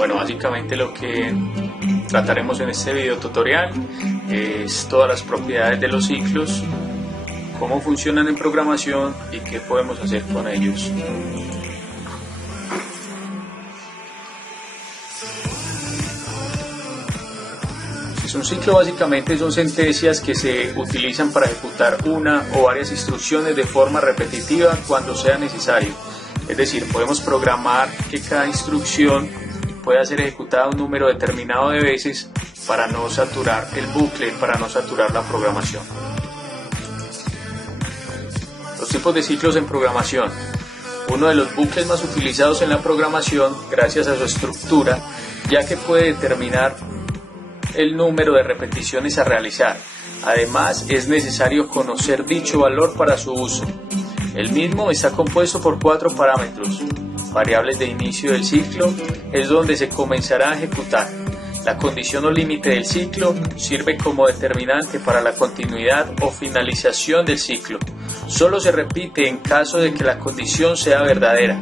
Bueno, básicamente lo que trataremos en este video tutorial es todas las propiedades de los ciclos, cómo funcionan en programación y qué podemos hacer con ellos. Un ciclo básicamente son sentencias que se utilizan para ejecutar una o varias instrucciones de forma repetitiva cuando sea necesario. Es decir, podemos programar que cada instrucción pueda ser ejecutada un número determinado de veces para no saturar el bucle, para no saturar la programación. Los tipos de ciclos en programación. Uno de los bucles más utilizados en la programación gracias a su estructura, ya que puede determinar el número de repeticiones a realizar. Además, es necesario conocer dicho valor para su uso. El mismo está compuesto por 4 parámetros. Variables de inicio del ciclo es donde se comenzará a ejecutar. La condición o límite del ciclo sirve como determinante para la continuidad o finalización del ciclo. Solo se repite en caso de que la condición sea verdadera.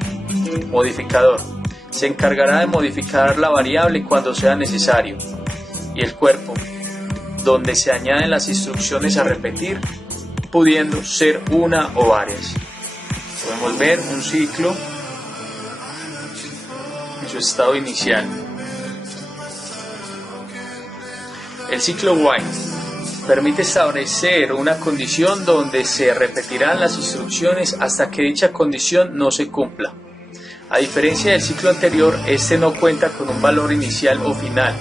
Modificador. Se encargará de modificar la variable cuando sea necesario. Y el cuerpo, donde se añaden las instrucciones a repetir, pudiendo ser una o varias. Podemos ver un ciclo en su estado inicial. El ciclo while permite establecer una condición donde se repetirán las instrucciones hasta que dicha condición no se cumpla. A diferencia del ciclo anterior, este no cuenta con un valor inicial o final.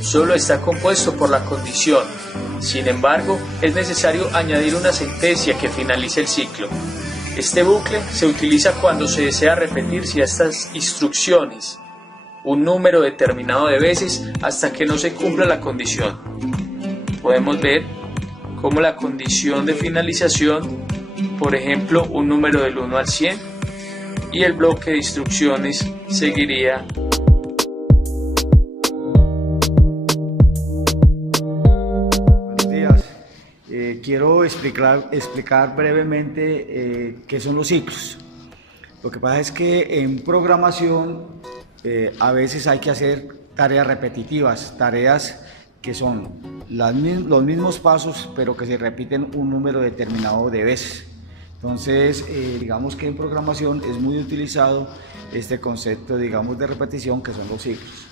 Solo está compuesto por la condición. Sin embargo, es necesario añadir una sentencia que finalice el ciclo. Este bucle se utiliza cuando se desea repetir ciertas instrucciones un número determinado de veces hasta que no se cumpla la condición. Podemos ver cómo la condición de finalización, por ejemplo, un número del 1 al 100, y el bloque de instrucciones seguiría. Quiero explicar brevemente qué son los ciclos. Lo que pasa es que en programación a veces hay que hacer tareas repetitivas, tareas que son los mismos pasos pero que se repiten un número determinado de veces. Entonces, digamos que en programación es muy utilizado este concepto, digamos, de repetición, que son los ciclos.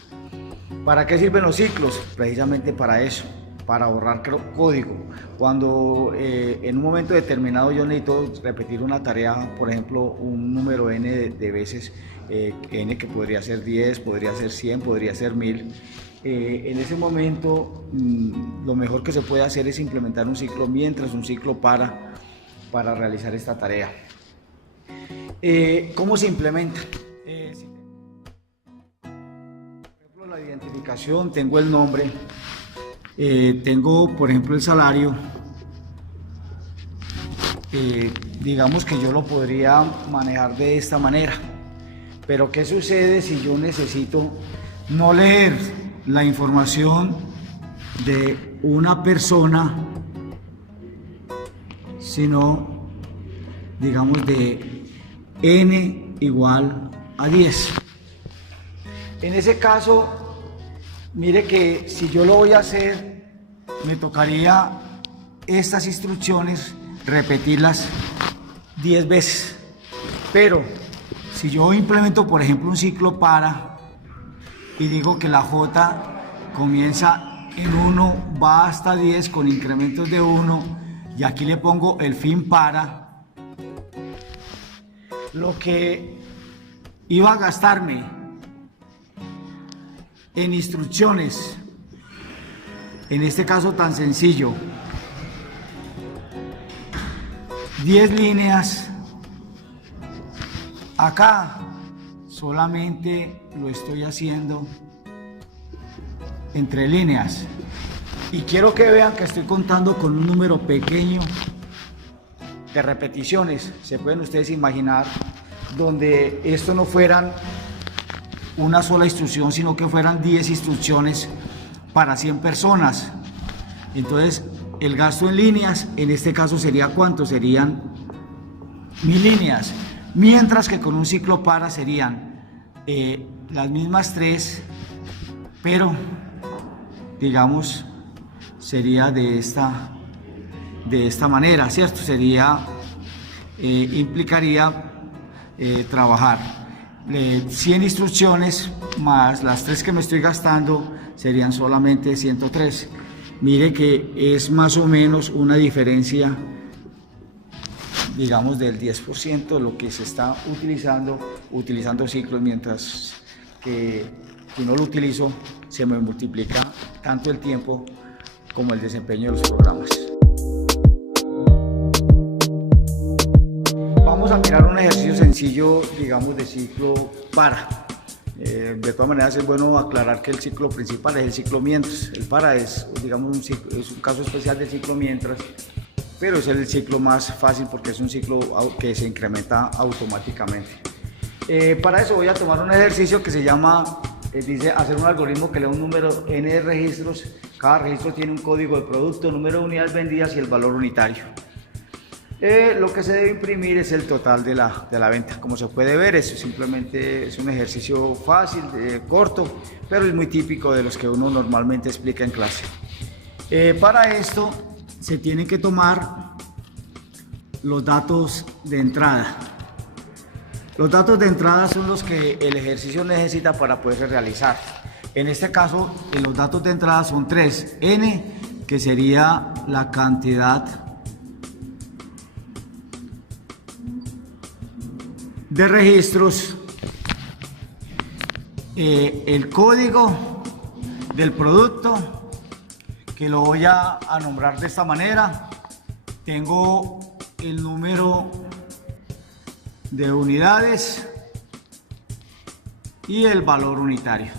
¿Para qué sirven los ciclos? Precisamente para eso, para ahorrar código. Cuando en un momento determinado yo necesito repetir una tarea, por ejemplo, un número n de veces, n que podría ser 10, podría ser 100, podría ser 1000, en ese momento lo mejor que se puede hacer es implementar un ciclo mientras un ciclo para realizar esta tarea. ¿Cómo se implementa? Por ejemplo, la identificación, tengo el nombre, tengo por ejemplo el salario, digamos que yo lo podría manejar de esta manera, pero ¿qué sucede si yo necesito no leer la información de una persona, sino digamos de n igual a 10? En ese caso, mire que si yo lo voy a hacer, me tocaría estas instrucciones repetirlas 10 veces. Pero si yo implemento, por ejemplo, un ciclo para y digo que la J comienza en 1, va hasta 10 con incrementos de 1 y aquí le pongo el fin para, lo que iba a gastarme en instrucciones, en este caso tan sencillo, 10 líneas, acá solamente lo estoy haciendo entre líneas y quiero que vean que estoy contando con un número pequeño de repeticiones. Se pueden ustedes imaginar donde esto no fueran una sola instrucción, sino que fueran 10 instrucciones para 100 personas. Entonces el gasto en líneas en este caso sería ¿cuánto? Serían 1000 líneas, mientras que con un ciclo para serían las mismas 3 pero digamos sería de esta manera, ¿cierto? Implicaría trabajar 100 instrucciones más las 3 que me estoy gastando, serían solamente 103. Mire que es más o menos una diferencia, digamos, del 10% de lo que se está utilizando ciclos, mientras que si no lo utilizo se me multiplica tanto el tiempo como el desempeño de los programas. Vamos a mirar un ejercicio sencillo, digamos, de ciclo para. De todas maneras es bueno aclarar que el ciclo principal es el ciclo mientras. El para es, digamos, es un caso especial del ciclo mientras, pero es el ciclo más fácil porque es un ciclo que se incrementa automáticamente. Para eso voy a tomar un ejercicio que se llama, dice hacer un algoritmo que lee un número n de registros. Cada registro tiene un código de producto, número de unidades vendidas y el valor unitario. Lo que se debe imprimir es el total de la venta. Como se puede ver, eso simplemente es un ejercicio fácil, corto, pero es muy típico de los que uno normalmente explica en clase. Para esto se tienen que tomar los datos de entrada. Los datos de entrada son los que el ejercicio necesita para poderse realizar. En este caso, los datos de entrada son 3. N, que sería la cantidad de registros, el código del producto, que lo voy a nombrar de esta manera. Tengo el número de unidades y el valor unitario.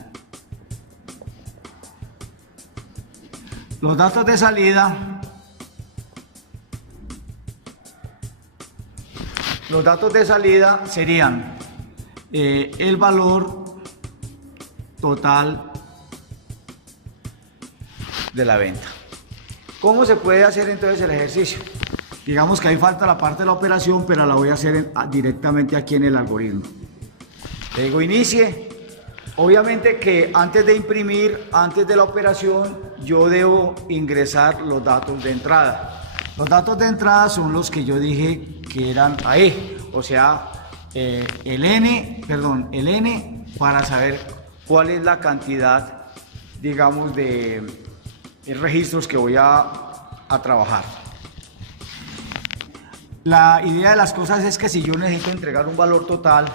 Los datos de salida. Los datos de salida serían el valor total de la venta. ¿Cómo se puede hacer entonces el ejercicio? Digamos que ahí falta la parte de la operación, pero la voy a hacer directamente aquí en el algoritmo. Le digo inicie. Obviamente que antes de imprimir, antes de la operación, yo debo ingresar los datos de entrada. Los datos de entrada son los que yo dije que eran AE, o sea, el N para saber cuál es la cantidad, digamos, de registros que voy a trabajar. La idea de las cosas es que si yo necesito entregar un valor total,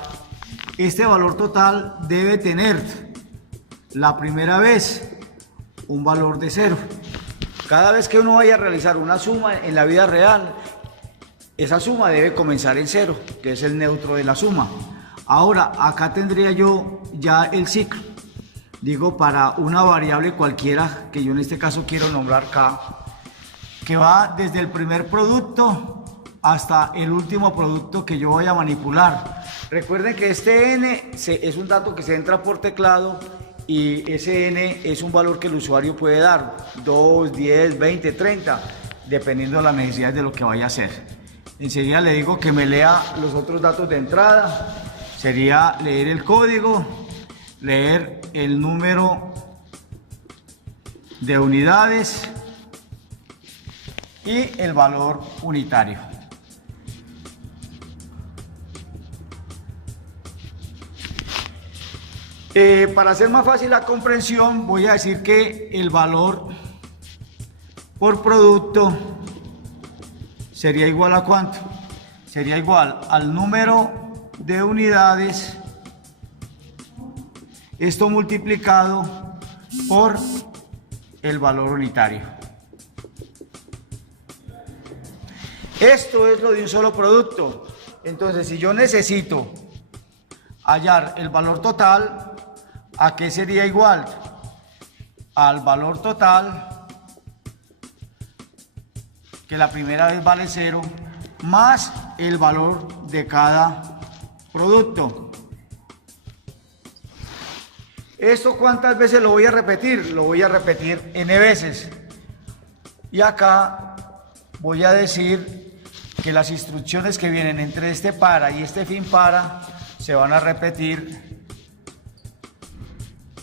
este valor total debe tener la primera vez un valor de 0. Cada vez que uno vaya a realizar una suma en la vida real, esa suma debe comenzar en 0, que es el neutro de la suma. Ahora, acá tendría yo ya el ciclo. Digo, para una variable cualquiera, que yo en este caso quiero nombrar K, que va desde el primer producto hasta el último producto que yo voy a manipular. Recuerden que este N es un dato que se entra por teclado y ese N es un valor que el usuario puede dar, 2, 10, 20, 30, dependiendo de las necesidades de lo que vaya a hacer. Enseguida le digo que me lea los otros datos de entrada, sería leer el código, leer el número de unidades y el valor unitario. Para hacer más fácil la comprensión, voy a decir que el valor por producto sería igual a ¿cuánto? Sería igual al número de unidades, esto multiplicado por el valor unitario. Esto es lo de un solo producto. Entonces, si yo necesito hallar el valor total, ¿a qué sería igual? Al valor total, que la primera vez vale 0, más el valor de cada producto. ¿Esto cuántas veces lo voy a repetir? Lo voy a repetir n veces. Y acá voy a decir que las instrucciones que vienen entre este para y este fin para se van a repetir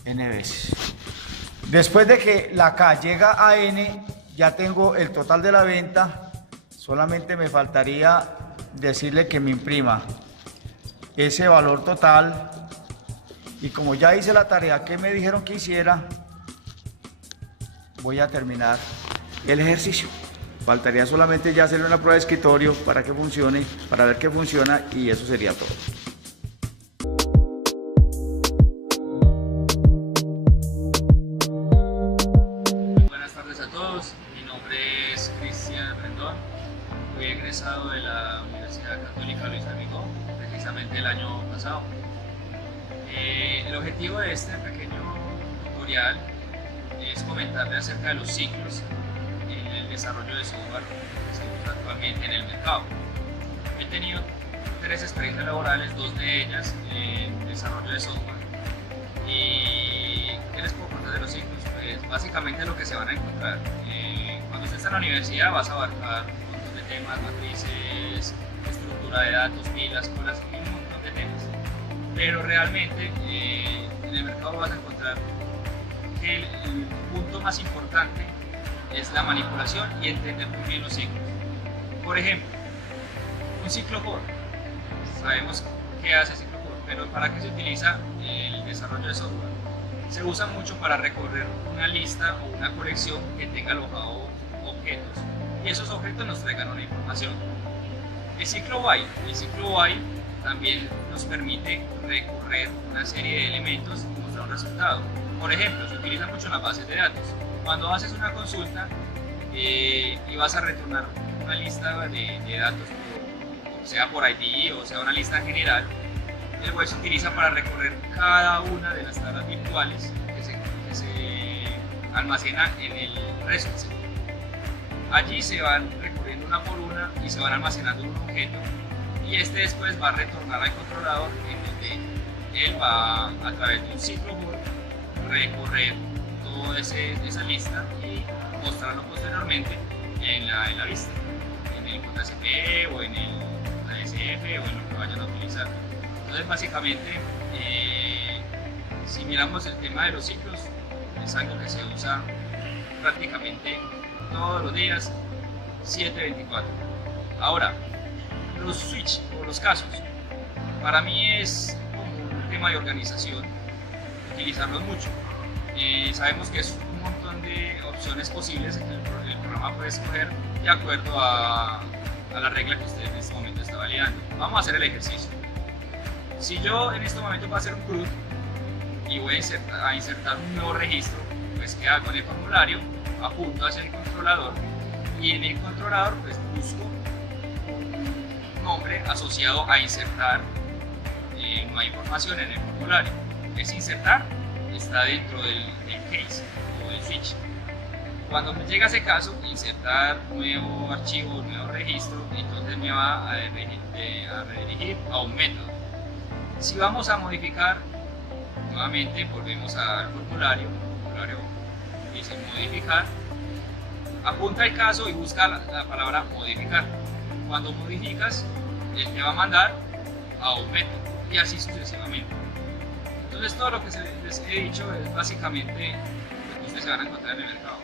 n veces. Después de que la K llega a N, ya tengo el total de la venta. Solamente me faltaría decirle que me imprima ese valor total. Y como ya hice la tarea que me dijeron que hiciera, voy a terminar el ejercicio. Faltaría solamente ya hacerle una prueba de escritorio para que funcione, para ver que funciona, y eso sería todo. Buenas tardes a todos, mi nombre es Cristian Rendón, fui egresado de la Universidad Católica Luis Amigó, precisamente el año pasado. El objetivo de este pequeño tutorial es comentarle acerca de los ciclos en el desarrollo de software que estamos actualmente en el mercado. He tenido 3 experiencias laborales, 2 de ellas en desarrollo de software. ¿Y qué les puedo contar de los ciclos? Pues básicamente lo que se van a encontrar. Cuando usted está en la universidad vas a abarcar un montón de temas, matrices, estructura de datos, pilas, colas y un montón de temas. Pero realmente en el mercado vas a encontrar que el punto más importante es la manipulación y entender muy bien los ciclos. Por ejemplo, un ciclo for. Sabemos qué hace el ciclo for, pero ¿para qué se utiliza el desarrollo de software? Se usa mucho para recorrer una lista o una colección que tenga alojados objetos y esos objetos nos traigan una información. El ciclo while también nos permite recorrer una serie de elementos y mostrar un resultado. Por ejemplo, se utiliza mucho en las bases de datos. Cuando haces una consulta y vas a retornar una lista de datos, sea por ID o sea una lista en general, el web se utiliza para recorrer cada una de las tablas virtuales que se almacenan en el resource. Allí se van recorriendo una por una y se van almacenando un objeto, y este después va a retornar al controlador, en donde él va a través de un ciclo for recorrer toda esa lista y mostrarlo posteriormente en la vista, en el JSP o en el ASF o en lo que vayan a utilizar. Entonces básicamente si miramos el tema de los ciclos, es algo que se usa prácticamente todos los días, 7/24. Ahora, los switch o los casos, para mí es como un tema de organización, utilizarlos mucho. Sabemos que es un montón de opciones posibles que el programa puede escoger de acuerdo a la regla que usted en este momento está validando. Vamos a hacer el ejercicio. Si yo en este momento voy a hacer un CRUD y voy a insertar un nuevo registro, pues ¿qué hago? En el formulario apunto hacia el controlador y en el controlador pues busco un nombre asociado a insertar nueva información en el formulario. Es insertar, está dentro del case o del switch. Cuando me llega ese caso, insertar nuevo archivo, nuevo registro, entonces me va a redirigir a un método. Si vamos a modificar, nuevamente volvemos al formulario, dice modificar, apunta el caso y busca la palabra modificar. Cuando modificas, él te va a mandar a un método y así sucesivamente. Entonces todo lo que les he dicho es básicamente lo que ustedes se van a encontrar en el mercado.